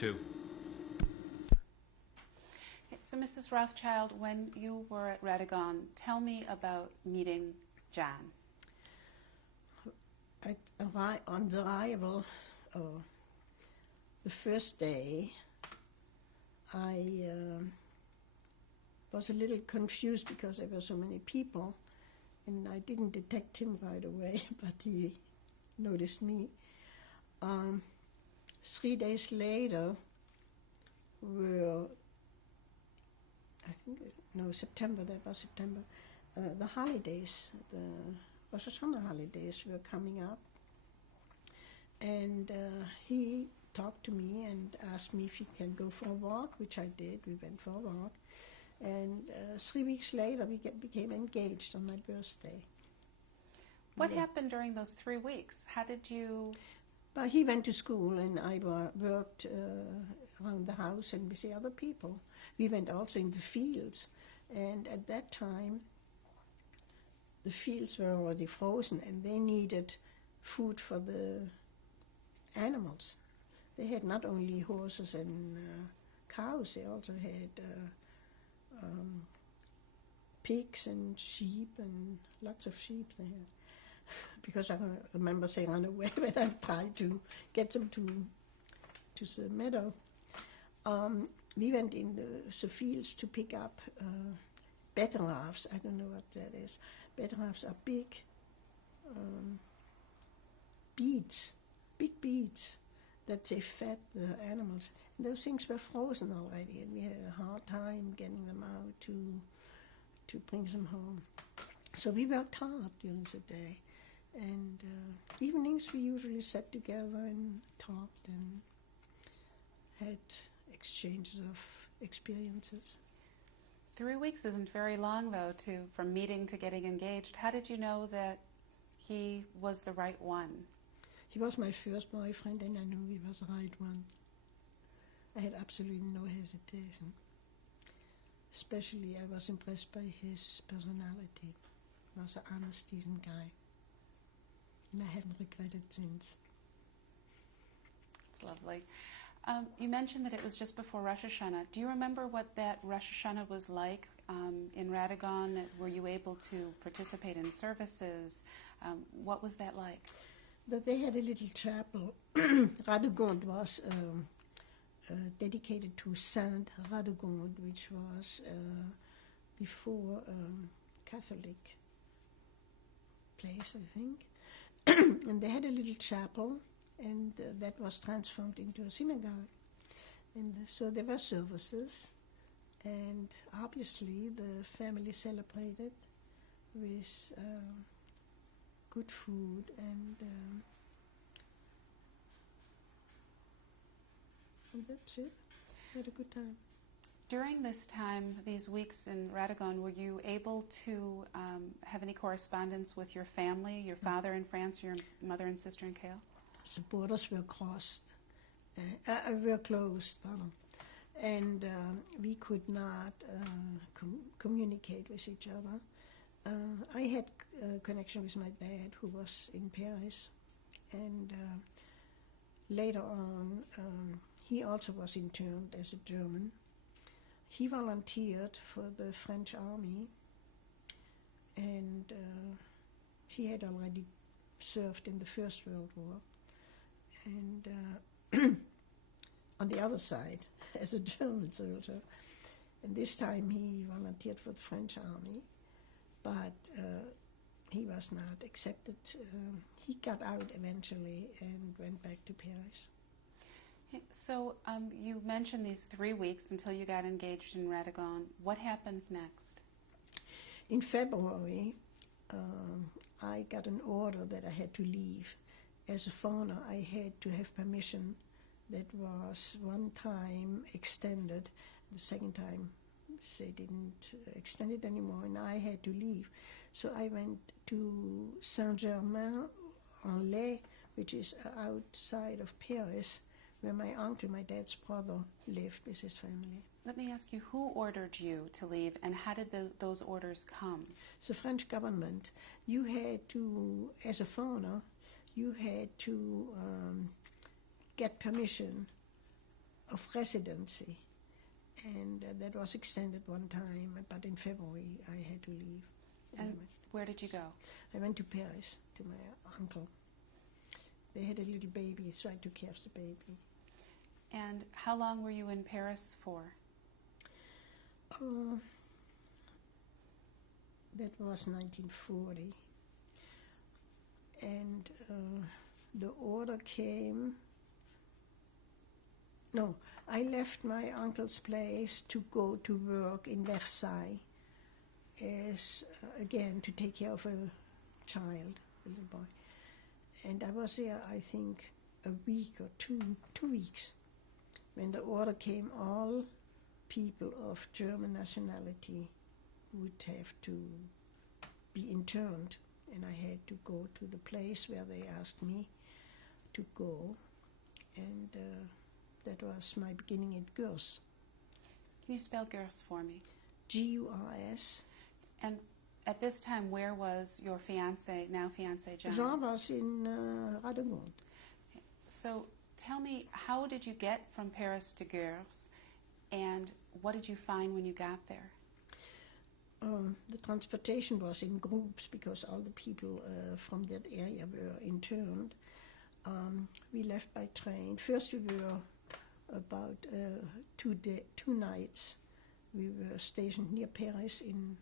2. So, Mrs. Rothschild, when you were at Radagon, tell me about meeting John. On the arrival, the first day, I was a little confused because there were so many people, and I didn't detect him right away, but he noticed me. 3 days later September, the holidays, the Rosh Hashanah holidays were coming up, and he talked to me and asked me if he can go for a walk, which I did. We went for a walk, and 3 weeks later we became engaged on my birthday. What happened during those 3 weeks? How did you... Well, he went to school and I worked around the house and with the other people. We went also in the fields, and at that time the fields were already frozen and they needed food for the animals. They had not only horses and cows, they also had pigs and sheep, and lots of sheep they had. Because I remember they ran away when I tried to get them to the meadow. We went in the fields to pick up betteraves. I don't know what that is. Betteraves are big beets, big beets that they fed the animals. And those things were frozen already, and we had a hard time getting them out to bring them home. So we worked hard during the day. And evenings we usually sat together and talked and had exchanges of experiences. 3 weeks isn't very long, though, from meeting to getting engaged. How did you know that he was the right one? He was my first boyfriend, and I knew he was the right one. I had absolutely no hesitation. Especially I was impressed by his personality. He was an honest, decent guy. And I haven't regretted since. It's lovely. You mentioned that it was just before Rosh Hashanah. Do you remember what that Rosh Hashanah was like in Radagon? Were you able to participate in services? What was that like? But they had a little chapel. Radegund was dedicated to Saint Radegund, which was before Catholic place, I think. And they had a little chapel, and that was transformed into a synagogue. And so there were services, and obviously the family celebrated with good food, and that's it. Had a good time. During this time, these weeks in Radagon, were you able to have any correspondence with your family, your father in France, your mother and sister in Kale? The borders were crossed, were closed, pardon. And we could not communicate with each other. I had a connection with my dad, who was in Paris, and later on, he also was interned as a German. He volunteered for the French army, and he had already served in the First World War. And on the other side, as a German soldier. And this time he volunteered for the French army, but he was not accepted. He got out eventually and went back to Paris. So you mentioned these 3 weeks until you got engaged in Radagon. What happened next? In February, I got an order that I had to leave. As a foreigner, I had to have permission that was one time extended. The second time, they didn't extend it anymore, and I had to leave. So I went to Saint-Germain-en-Laye, which is outside of Paris, where my uncle, my dad's brother, lived with his family. Let me ask you, who ordered you to leave, and how did those orders come? The French government. You had to, as a foreigner, you had to get permission of residency. And that was extended one time, but in February I had to leave. And where did you go? I went to Paris to my uncle. They had a little baby, so I took care of the baby. And how long were you in Paris for? That was 1940. And the order came. No, I left my uncle's place to go to work in Versailles as, again, to take care of a child, a little boy. And I was there, I think, a week or 2 weeks. When the order came, all people of German nationality would have to be interned. And I had to go to the place where they asked me to go. And that was my beginning at Gurs. Can you spell Gurs for me? G-U-R-S. And at this time, where was your fiancé, now fiancé John? Jean was in Radegund. So tell me, how did you get from Paris to Gurs, and what did you find when you got there? The transportation was in groups because all the people from that area were interned. We left by train. First we were about 2 nights. We were stationed near Paris in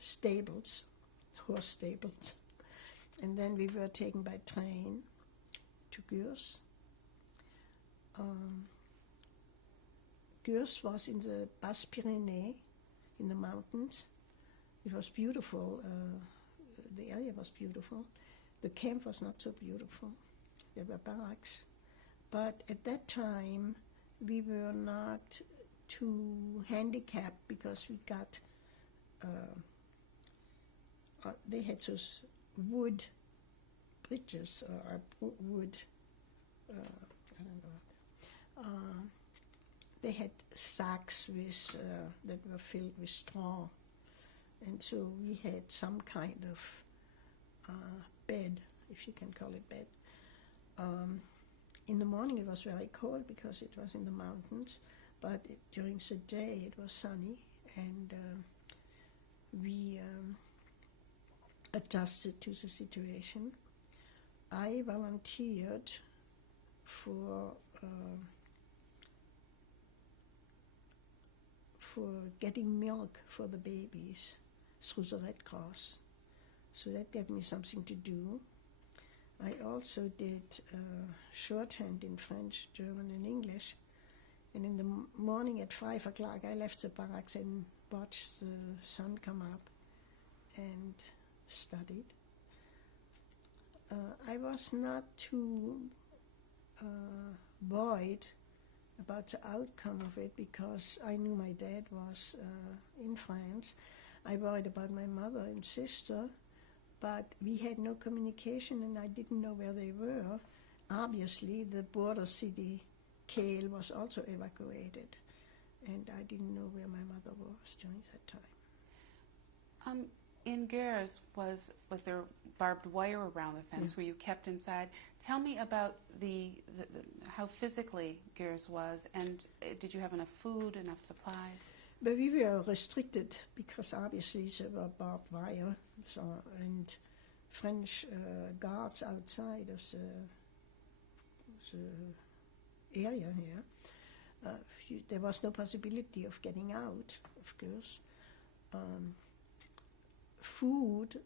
stables, horse stables. And then we were taken by train to Gurs. Gurs was in the Bas-Pyrénées, in the mountains. It was beautiful. The area was beautiful. The camp was not so beautiful. There were barracks. But at that time, we were not too handicapped because we got, they had those wood bridges or wood, I don't know. They had sacks with, that were filled with straw. And so we had some kind of bed, if you can call it bed. In the morning it was very cold because it was in the mountains, but during the day it was sunny, and we adjusted to the situation. I volunteered for getting milk for the babies through the Red Cross. So that gave me something to do. I also did shorthand in French, German, and English. And in the morning at 5 o'clock, I left the barracks and watched the sun come up and studied. I was not too worried about the outcome of it because I knew my dad was in France. I worried about my mother and sister, but we had no communication and I didn't know where they were. Obviously, the border city, Kehl, was also evacuated, and I didn't know where my mother was during that time. In Gurs, was there barbed wire around the fence? Yeah. Were you kept inside? Tell me about the how physically Gurs was, and did you have enough food, enough supplies? But we were restricted because obviously there were barbed wire, and French guards outside of the area here. There was no possibility of getting out, of course. Food,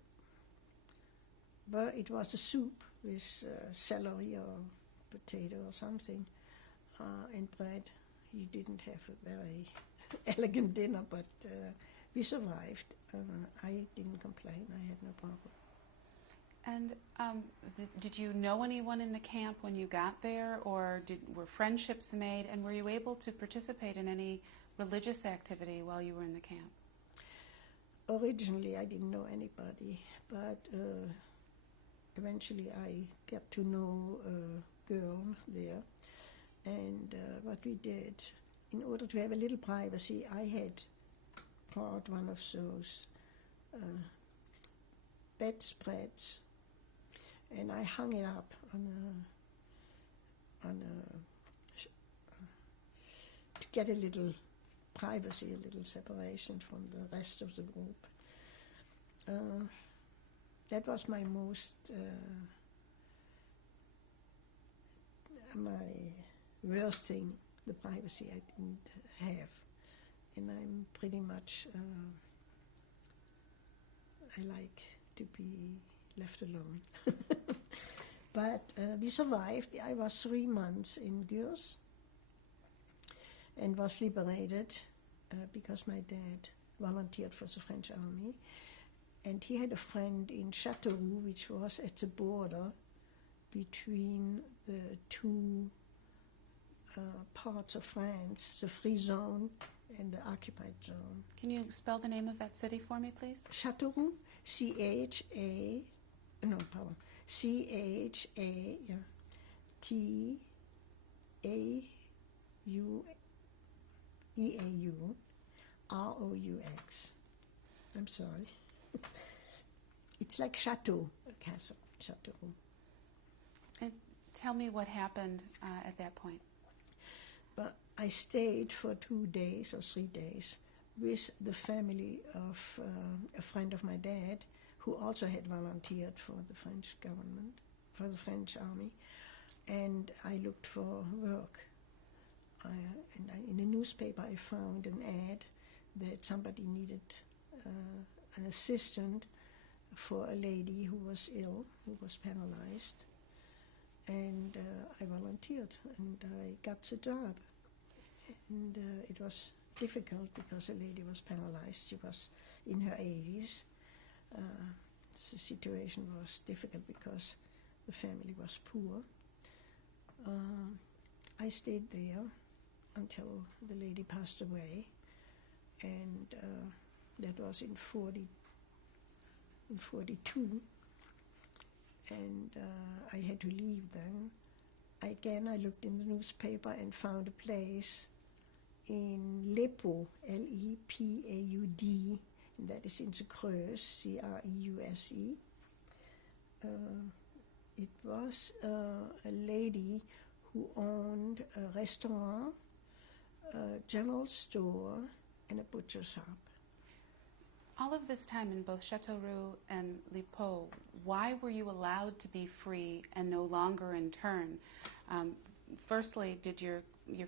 but it was a soup with celery or potato or something, and bread. You didn't have a very elegant dinner, but we survived. I didn't complain. I had no problem. And did you know anyone in the camp when you got there, or were friendships made, and were you able to participate in any religious activity while you were in the camp? Originally, I didn't know anybody, but eventually I got to know a girl there. And what we did, in order to have a little privacy, I had brought one of those bedspreads, and I hung it up on a get a little privacy, a little separation from the rest of the group. That was my worst thing, the privacy I didn't have. And I'm pretty much, I like to be left alone. But we survived. I was 3 months in Gurs and was liberated because my dad volunteered for the French army. And he had a friend in Châteauroux, which was at the border between the two parts of France, the free zone and the occupied zone. Can you spell the name of that city for me, please? Châteauroux, Châteauroux. I'm sorry. It's like chateau, a castle, Châteauroux. And tell me what happened at that point. But I stayed for 2 days or 3 days with the family of a friend of my dad, who also had volunteered for the French government, for the French army, and I looked for work. In a newspaper I found an ad that somebody needed an assistant for a lady who was ill, who was paralyzed, and I volunteered and I got the job. And it was difficult because the lady was paralyzed. She was in her 80s. The situation was difficult because the family was poor. I stayed there until the lady passed away, and that was in 42, and I had to leave then. Again, I looked in the newspaper and found a place in Lepaud, Lepaud, and that is in the Creuse, Creuse. It was a lady who owned a restaurant, a general store, and a butcher shop. All of this time in both Châteauroux and Lepaud, why were you allowed to be free and no longer intern? Firstly, did your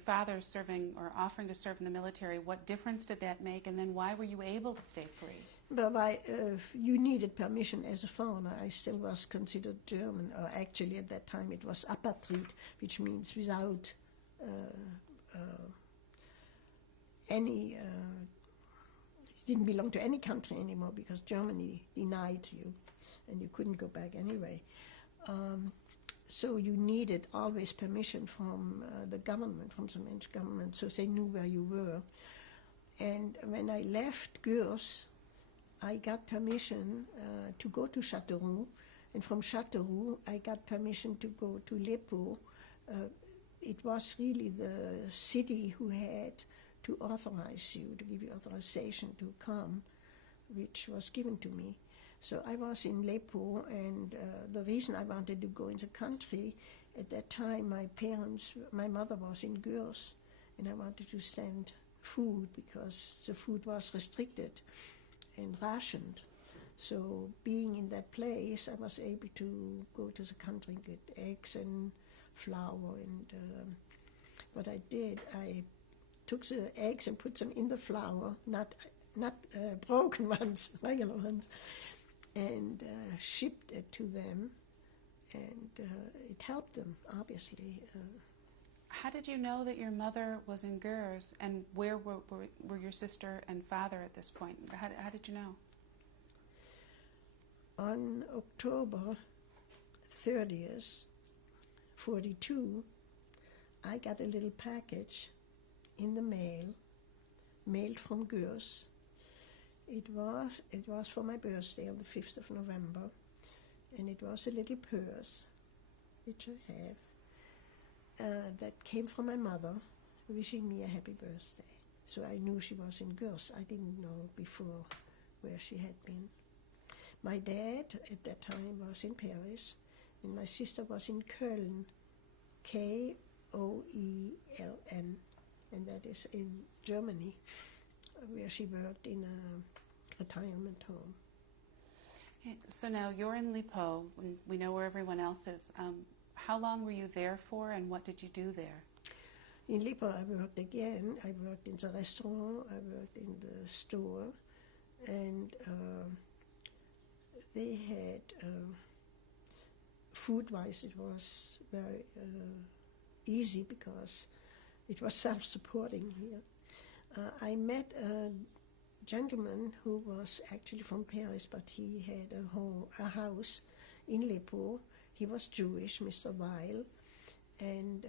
father serving or offering to serve in the military, what difference did that make? And then why were you able to stay free? But you needed permission as a foreigner. I still was considered German, or actually at that time it was Apatride, which means without any... didn't belong to any country anymore because Germany denied you and you couldn't go back anyway. So you needed always permission from the government, from the French government, so they knew where you were. And when I left Gurs, I got permission to go to Châteauroux, and from Châteauroux I got permission to go to Lepaud. It was really the city who had to authorize you, to give you authorization to come, which was given to me. So I was in Lepaud, and the reason I wanted to go in the country, at that time my mother was in Gurs, and I wanted to send food because the food was restricted and rationed. So being in that place, I was able to go to the country and get eggs and flour, and what I did, I took the eggs and put them in the flour, not broken ones, regular ones, and shipped it to them, and it helped them, obviously. How did you know that your mother was in Gurs, and where were your sister and father at this point? How did you know? On October 30th, 42, I got a little package in the mail, mailed from Gurs. It was for my birthday on the 5th of November, and it was a little purse, which I have, that came from my mother, wishing me a happy birthday. So I knew she was in Gurs. I didn't know before where she had been. My dad at that time was in Paris, and my sister was in Köln, Koeln. and that is in Germany, where she worked in a retirement home. Okay, so now you're in Lipo, and we know where everyone else is. How long were you there for, and what did you do there? In Lipo, I worked again. I worked in the restaurant, I worked in the store, and they had, food-wise, it was very easy because it was self-supporting here. I met a gentleman who was actually from Paris, but he had a house in Lipo. He was Jewish, Mr. Weil, and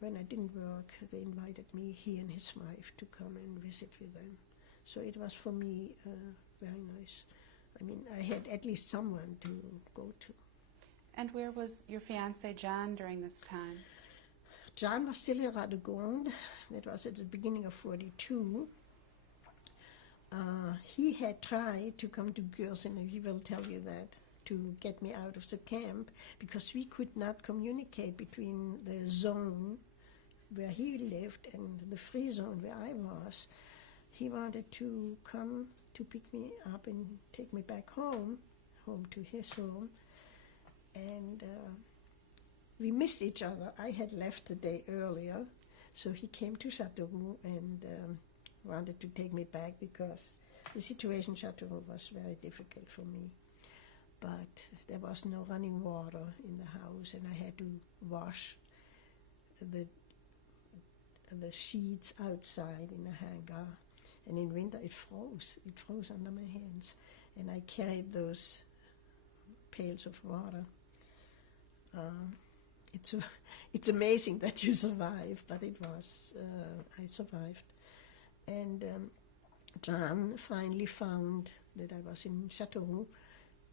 when I didn't work, they invited me, he and his wife, to come and visit with them. So it was for me very nice. I mean, I had at least someone to go to. And where was your fiancé John during this time? John was still in Radegonde. That was at the beginning of 42. He had tried to come to Gurs, and he will tell you that, to get me out of the camp, because we could not communicate between the zone where he lived and the free zone where I was. He wanted to come to pick me up and take me back home to his home. And we missed each other. I had left the day earlier, so he came to Châteauroux and wanted to take me back because the situation in Châteauroux was very difficult for me. But there was no running water in the house, and I had to wash the sheets outside in a hanger. And in winter it froze under my hands, and I carried those pails of water. It's amazing that you survive, but it was, I survived. And John finally found that I was in Châteauroux,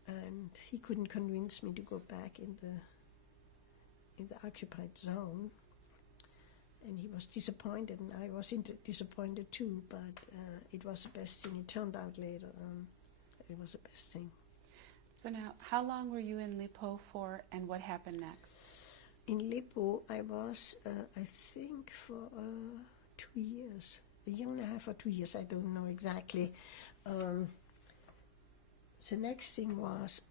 and he couldn't convince me to go back in the occupied zone. And he was disappointed, and I was disappointed too, but it was the best thing. It turned out later on it was the best thing. So now, how long were you in Lipo for, and what happened next? In Lipo, I was, I think, for 2 years. A year and a half or 2 years, I don't know exactly. The next thing was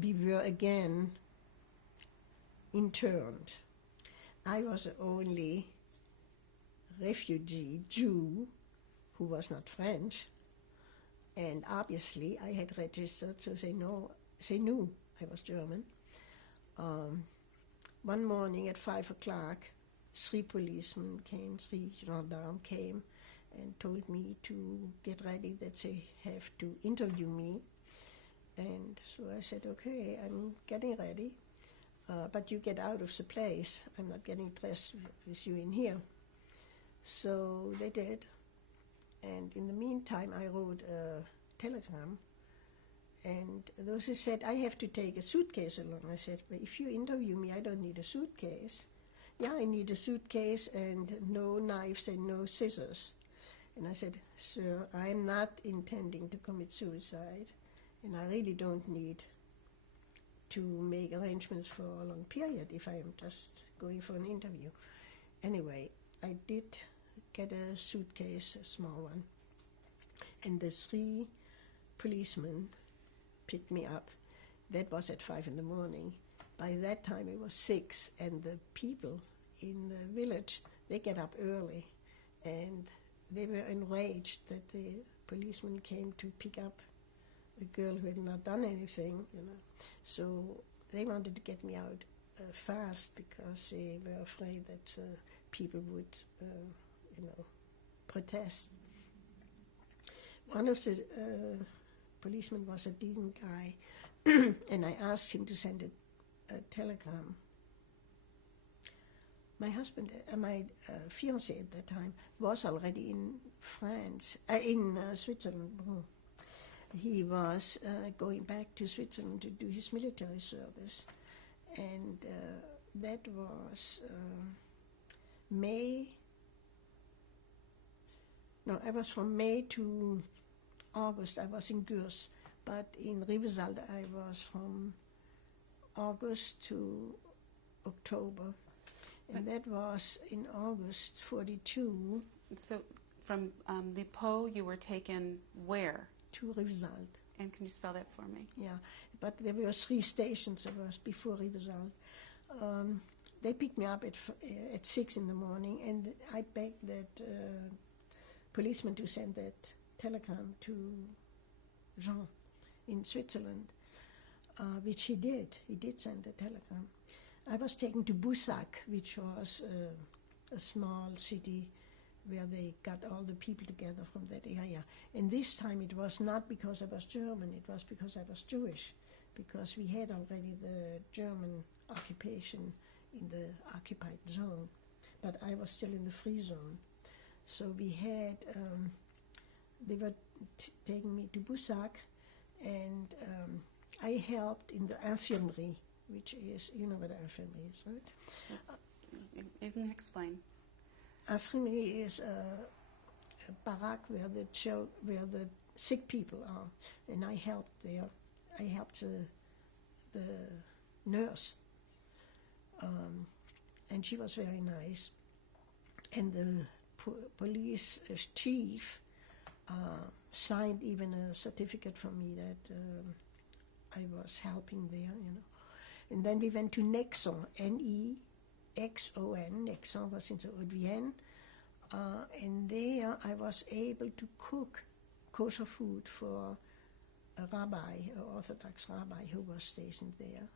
we were again interned. I was the only refugee Jew who was not French, and obviously I had registered, so they knew I was German. One morning at 5 o'clock, 3 policemen came, 3 gendarmes came and told me to get ready, that they have to interview me. And so I said, okay, I'm getting ready. But you get out of the place. I'm not getting dressed with you in here. So they did. And in the meantime, I wrote a telegram. And those who said, I have to take a suitcase along. I said, but if you interview me, I don't need a suitcase. Yeah, I need a suitcase and no knives and no scissors. And I said, sir, I'm not intending to commit suicide. And I really don't need to make arrangements for a long period if I am just going for an interview. Anyway, I did get a suitcase, a small one, and the 3 policemen picked me up. That was at 5 in the morning. By that time it was 6, and the people in the village, they get up early, and they were enraged that the policeman came to pick up a girl who had not done anything, So they wanted to get me out fast because they were afraid that people would, protest. One of the policemen was a decent guy, and I asked him to send a telegram. My husband, my fiancé at that time, was already in Switzerland. He was going back to Switzerland to do his military service, and that was May. No, I was from May to August. I was in Gurs, but in Rivesalda I was from August to October. And that was in August 42 So from Lipo, you were taken where? to Rothschild. And can you spell that for me? Yeah, but there were 3 stations. There was before Rothschild. They picked me up at 6 in the morning, and I begged that policeman to send that telegram to Jean in Switzerland, which he did. He did send the telegram. I was taken to Busak, which was a small city where they got all the people together from that area. And this time it was not because I was German, it was because I was Jewish, because we had already the German occupation in the occupied zone, but I was still in the free zone. So we had, they were taking me to Busak, and I helped in the infirmerie, which is, you know what the infirmerie is, right? You can explain. Infirmerie is a barrack where the sick people are, and I helped there. I helped the nurse, and she was very nice. And the police chief signed even a certificate for me that I was helping there, you know. And then we went to Nexon, N-E-X-O-N. Nexon was in the Haute-Vienne. And there I was able to cook kosher food for a rabbi, an Orthodox rabbi who was stationed there.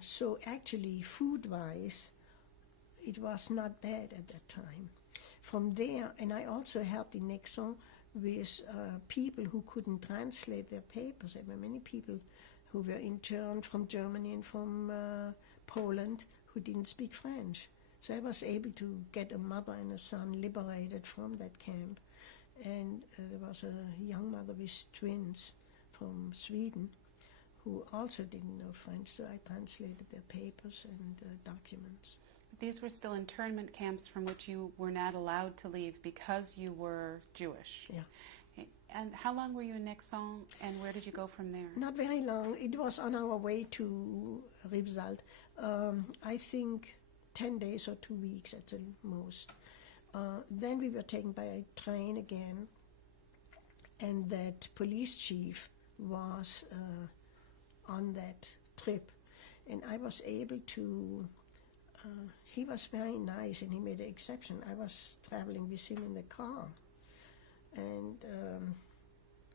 So actually, food-wise, it was not bad at that time. From there, and I also helped in Nexon with people who couldn't translate their papers. There were many people who were interned from Germany and from Poland who didn't speak French. So I was able to get a mother and a son liberated from that camp. And there was a young mother with twins from Sweden who also didn't know French, so I translated their papers and documents. These were still internment camps from which you were not allowed to leave because you were Jewish. Yeah. And how long were you in Nexon, and where did you go from there? Not very long. It was on our way to Rothschild. I think 10 days or 2 weeks at the most. Then we were taken by a train again, and that police chief was on that trip, and I was able to, he was very nice and he made an exception. I was traveling with him in the car, and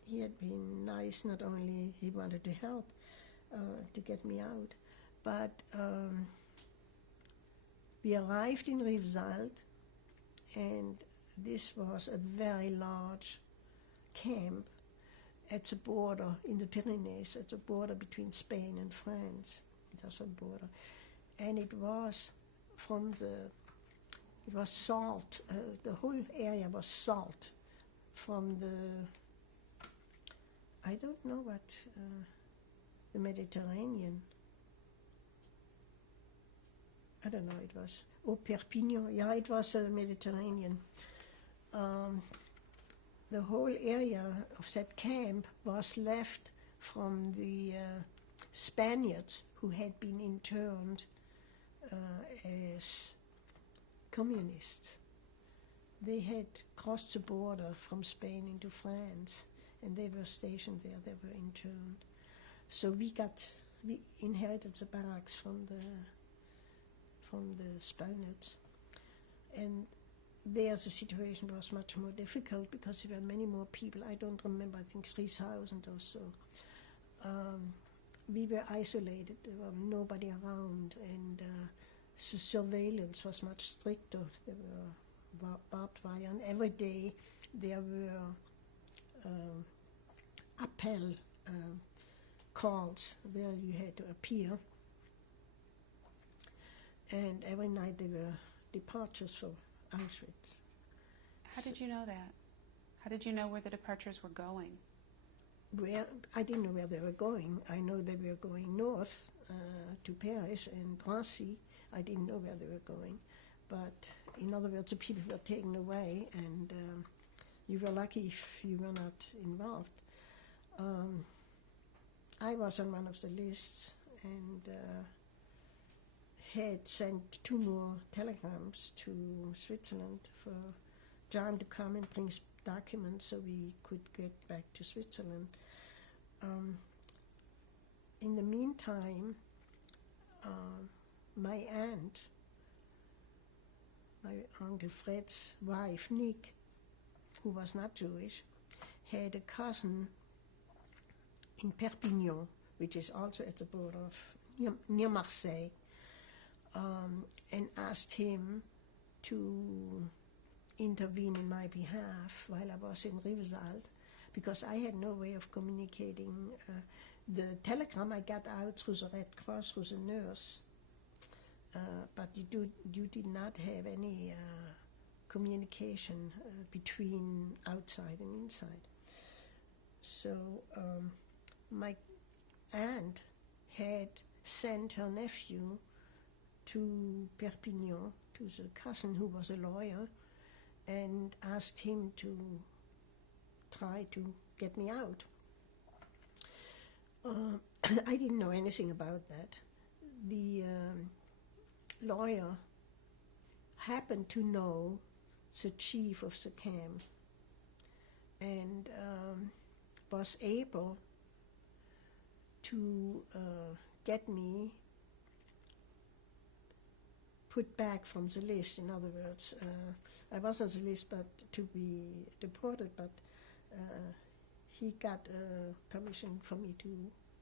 he had been nice. Not only he wanted to help to get me out, but we arrived in Rothschild, and this was a very large camp at the border in the Pyrenees, at the border between Spain and France. It was a border. And it was it was salt, the whole area was salt from I don't know what, the Mediterranean. I don't know, it was, Perpignan, yeah, it was Mediterranean. The whole area of that camp was left from the Spaniards who had been interned as communists. They had crossed the border from Spain into France, and they were stationed there, they were interned. So we inherited the barracks from the Spaniards. And there the situation was much more difficult because there were many more people. I don't remember, I think 3,000 or so. We were isolated, there was nobody around, and the surveillance was much stricter. There were barbed wire, and every day there were appel calls where you had to appear. And every night there were departures for Auschwitz. How did you know that? How did you know where the departures were going? I didn't know where they were going. I know they were going north to Paris and Drancy. I didn't know where they were going. But in other words, the people were taken away, and you were lucky if you were not involved. I was on one of the lists, and had sent 2 more telegrams to Switzerland for John to come and bring documents so we could get back to Switzerland. In the meantime, my aunt, my Uncle Fred's wife, Nick, who was not Jewish, had a cousin in Perpignan, which is also at the border of near Marseille, and asked him to intervene in my behalf while I was in Rothschild, because I had no way of communicating. The telegram I got out through the Red Cross, through the nurse, but you did not have any communication between outside and inside. So my aunt had sent her nephew to Perpignan, to the cousin who was a lawyer, and asked him to try to get me out. I didn't know anything about that. The lawyer happened to know the chief of the camp and was able to get me put back from the list. In other words, I was on the list but to be deported, but he got permission for me to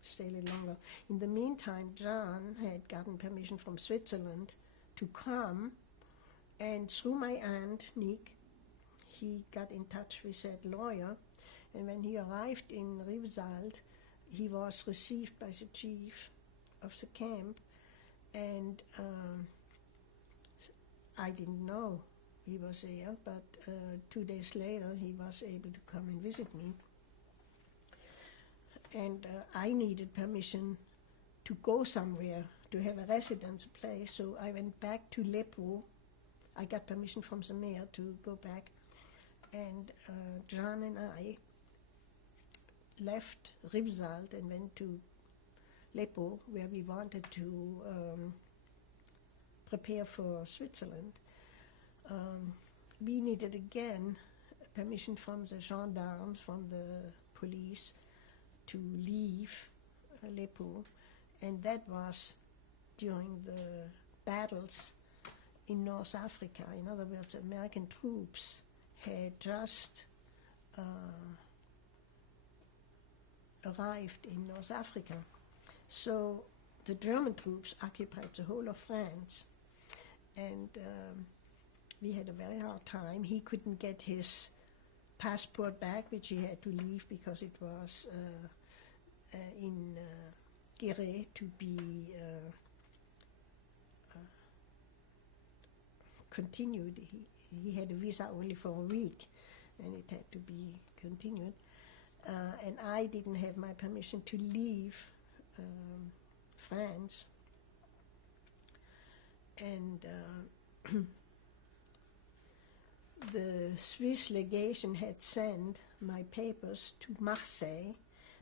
stay a little longer. In the meantime, John had gotten permission from Switzerland to come, and through my aunt, Nick, he got in touch with that lawyer, and when he arrived in Rothschild, he was received by the chief of the camp, and I didn't know he was there, but 2 days later he was able to come and visit me. And I needed permission to go somewhere, to have a residence place, so I went back to Lepo. I got permission from the mayor to go back, and John and I left Rothschild and went to Lepo, where we wanted to prepare for Switzerland. We needed again permission from the gendarmes, from the police, to leave Aleppo, and that was during the battles in North Africa. In other words, American troops had just arrived in North Africa. So the German troops occupied the whole of France, and we had a very hard time. He couldn't get his passport back, which he had to leave because it was in Guéret to be continued. He had a visa only for a week, and it had to be continued. And I didn't have my permission to leave France. And the Swiss legation had sent my papers to Marseille,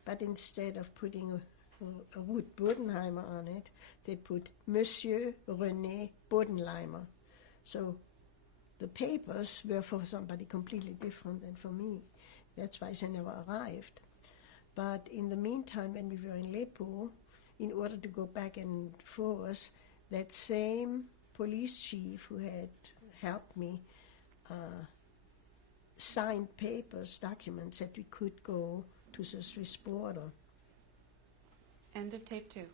but instead of putting a Ruth Bodenheimer on it, they put Monsieur Renee Bodenheimer. So the papers were for somebody completely different than for me. That's why they never arrived. But in the meantime, when we were in Lepo, in order to go back and forth, that same police chief who had helped me signed papers, documents that we could go to the Swiss border. End of tape 2.